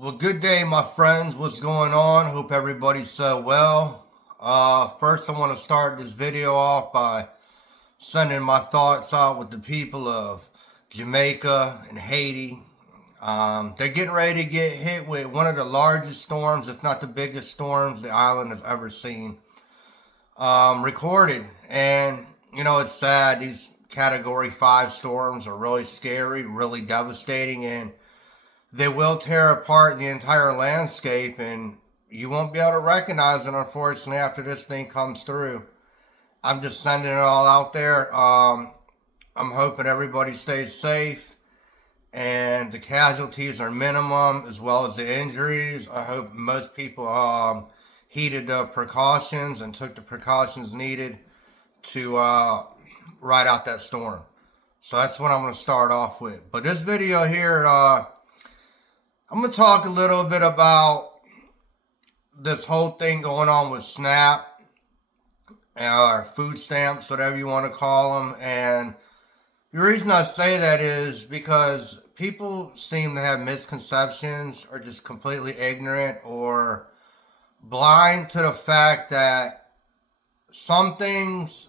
Well, good day, my friends. What's going on? Hope everybody's so well. First, I want to start this video off by sending my thoughts out with the people of Jamaica and Haiti. They're getting ready to get hit with one of the largest storms, if not the biggest storms the island has ever seen recorded. And, it's sad. These Category 5 storms are really scary, really devastating, and they will tear apart the entire landscape, and you won't be able to recognize it, unfortunately, after this thing comes through. I'm just sending it all out there. I'm hoping everybody stays safe and the casualties are minimum as well as the injuries. I hope most people heeded the precautions and took the precautions needed to ride out that storm. So that's what I'm going to start off with. But this video here, I'm going to talk a little bit about this whole thing going on with SNAP, or food stamps, whatever you want to call them. And the reason I say that is because people seem to have misconceptions or just completely ignorant or blind to the fact that some things,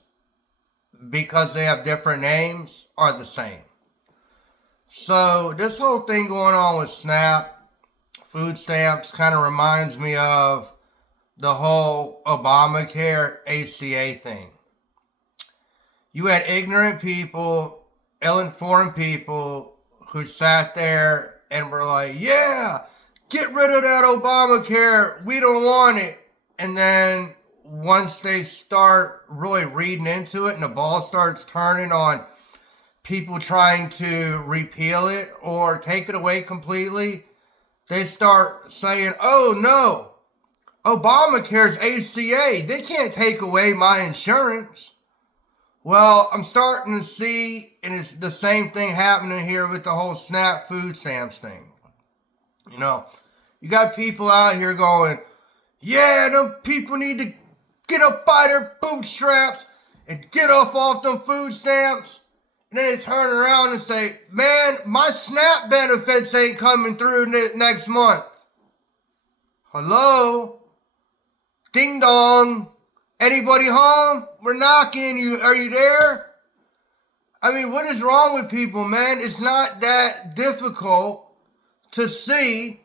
because they have different names, are the same. So this whole thing going on with SNAP, food stamps, kind of reminds me of the whole Obamacare ACA thing. You had ignorant people, ill-informed people who sat there and were like, yeah, get rid of that Obamacare, we don't want it. And then once they start really reading into it and the ball starts turning on people trying to repeal it or take it away completely, they start saying, oh no, Obamacare's ACA, they can't take away my insurance. Well, I'm starting to see, and it's the same thing happening here with the whole SNAP food stamps thing. You got people out here going, yeah, them people need to get up by their bootstraps and get off them food stamps. And then they turn around and say, man, my SNAP benefits ain't coming through next month. Hello? Ding dong. Anybody home? We're knocking. Are you there? I mean, what is wrong with people, man? It's not that difficult to see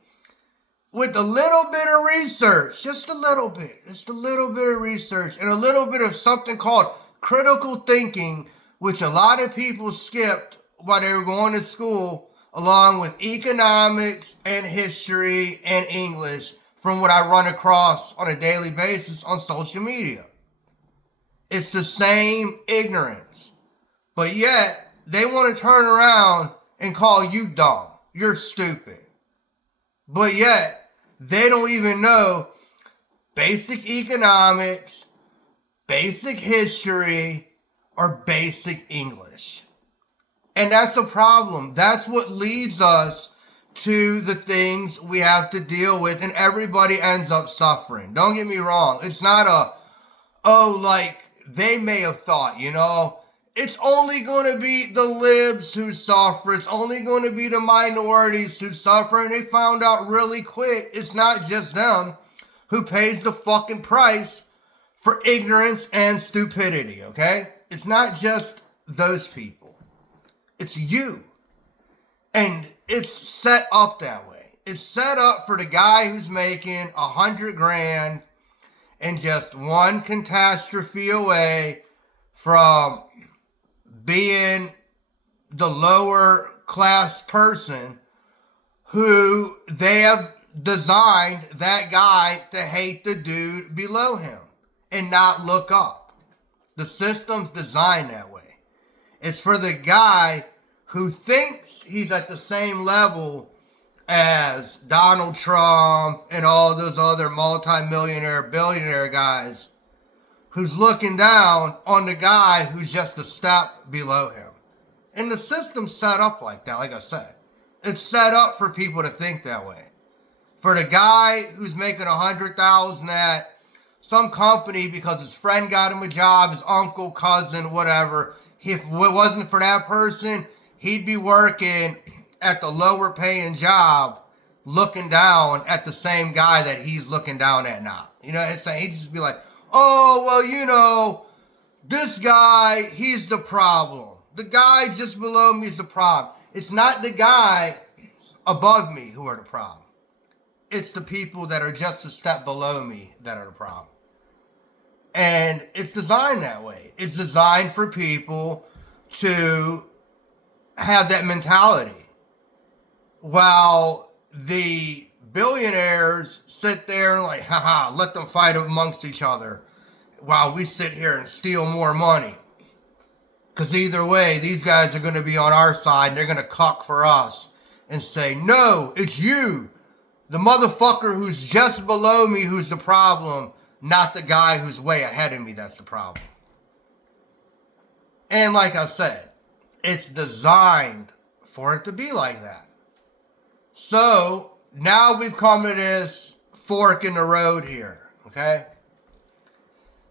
with a little bit of research, just a little bit of research and a little bit of something called critical thinking, which a lot of people skipped while they were going to school, along with economics and history and English, from what I run across on a daily basis on social media. It's the same ignorance. But yet, they want to turn around and call you dumb. You're stupid. But yet, they don't even know basic economics, basic history, or basic English. And that's a problem. That's what leads us to the things we have to deal with, and everybody ends up suffering. Don't get me wrong. It's not like they may have thought, it's only going to be the libs who suffer. It's only going to be the minorities who suffer. And they found out really quick it's not just them who pays the fucking price for ignorance and stupidity, okay? It's not just those people. It's you. And it's set up that way. It's set up for the guy who's making $100,000 and just one catastrophe away from being the lower class person who they have designed that guy to hate the dude below him and not look up. The system's designed that way. It's for the guy who thinks he's at the same level as Donald Trump and all those other multimillionaire, billionaire guys, who's looking down on the guy who's just a step below him. And the system's set up like that, like I said. It's set up for people to think that way. For the guy who's making $100,000 at some company because his friend got him a job, his uncle, cousin, whatever, if it wasn't for that person, he'd be working at the lower paying job looking down at the same guy that he's looking down at now. You know, it's like, he'd just be like, oh, well, you know, this guy, he's the problem. The guy just below me is the problem. It's not the guy above me who are the problem. It's the people that are just a step below me that are the problem. And it's designed that way. It's designed for people to have that mentality. While the billionaires sit there and like, haha, let them fight amongst each other while we sit here and steal more money. Because either way, these guys are going to be on our side and they're going to cuck for us and say, no, it's you, the motherfucker who's just below me, who's the problem, not the guy who's way ahead of me that's the problem. And like I said, it's designed for it to be like that. So now we've come to this fork in the road here, okay?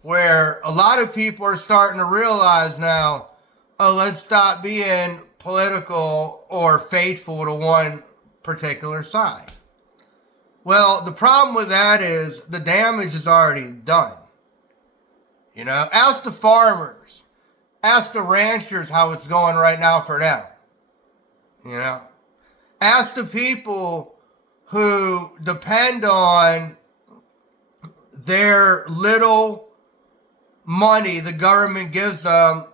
Where a lot of people are starting to realize now, oh, let's stop being political or faithful to one particular side. Well, the problem with that is the damage is already done. You know, ask the farmers, ask the ranchers how it's going right now for them. You know, ask the people who depend on their little money the government gives them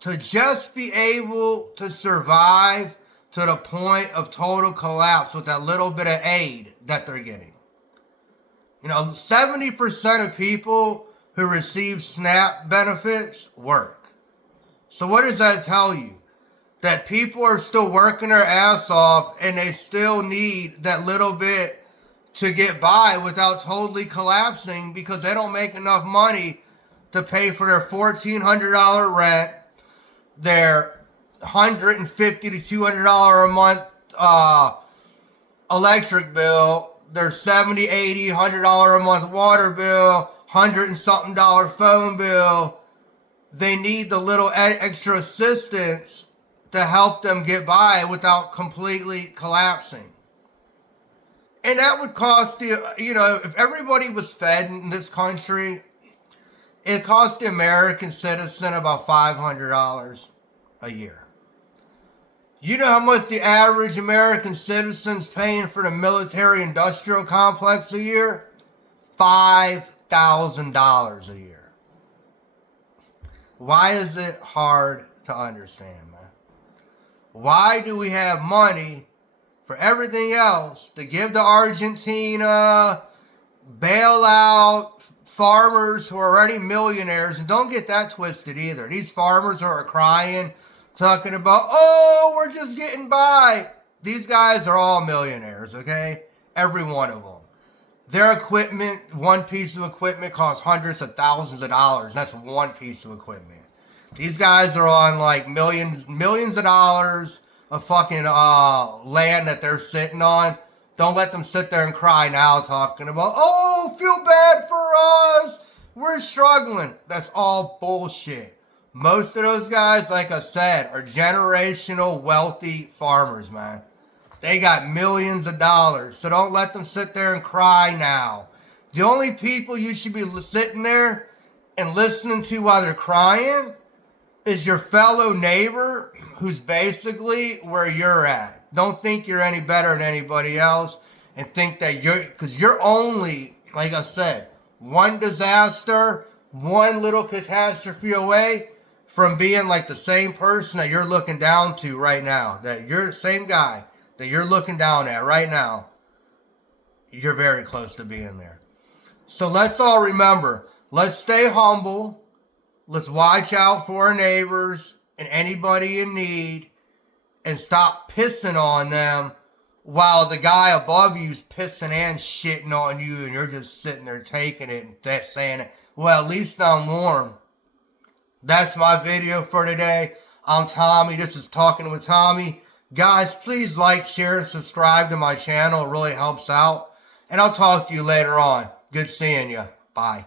to just be able to survive to the point of total collapse with that little bit of aid that they're getting. You know, 70% of people who receive SNAP benefits work. So what does that tell you? That people are still working their ass off and they still need that little bit to get by without totally collapsing because they don't make enough money to pay for their $1,400 rent, their $150 to $200 a month electric bill, their $70, $80, $100 a month water bill, $100 and something phone bill. They need the little extra assistance to help them get by without completely collapsing. And that would cost you, you know, if everybody was fed in this country, it cost the American citizen about $500 a year. You know how much the average American citizen's paying for the military-industrial complex a year? $5,000 a year. Why is it hard to understand, man? Why do we have money for everything else to give to Argentina, bail out farmers who are already millionaires? And don't get that twisted either. These farmers are crying, talking about, oh, we're just getting by. These guys are all millionaires, okay? Every one of them. Their equipment, one piece of equipment costs hundreds of thousands of dollars. That's one piece of equipment. These guys are on like millions of dollars of fucking land that they're sitting on. Don't let them sit there and cry now talking about, oh, feel bad for us. We're struggling. That's all bullshit. Most of those guys, like I said, are generational wealthy farmers, man. They got millions of dollars. So don't let them sit there and cry now. The only people you should be sitting there and listening to while they're crying is your fellow neighbor who's basically where you're at. Don't think you're any better than anybody else and think that because you're only, like I said, one disaster, one little catastrophe away from being like the same person that you're looking down to right now. That you're the same guy that you're looking down at right now. You're very close to being there. So let's all remember, let's stay humble. Let's watch out for our neighbors and anybody in need and stop pissing on them while the guy above you's pissing and shitting on you and you're just sitting there taking it and saying, well, at least I'm warm. That's my video for today. I'm Tommy. This is Talking with Tommy. Guys, please like, share, and subscribe to my channel. It really helps out. And I'll talk to you later on. Good seeing you. Bye.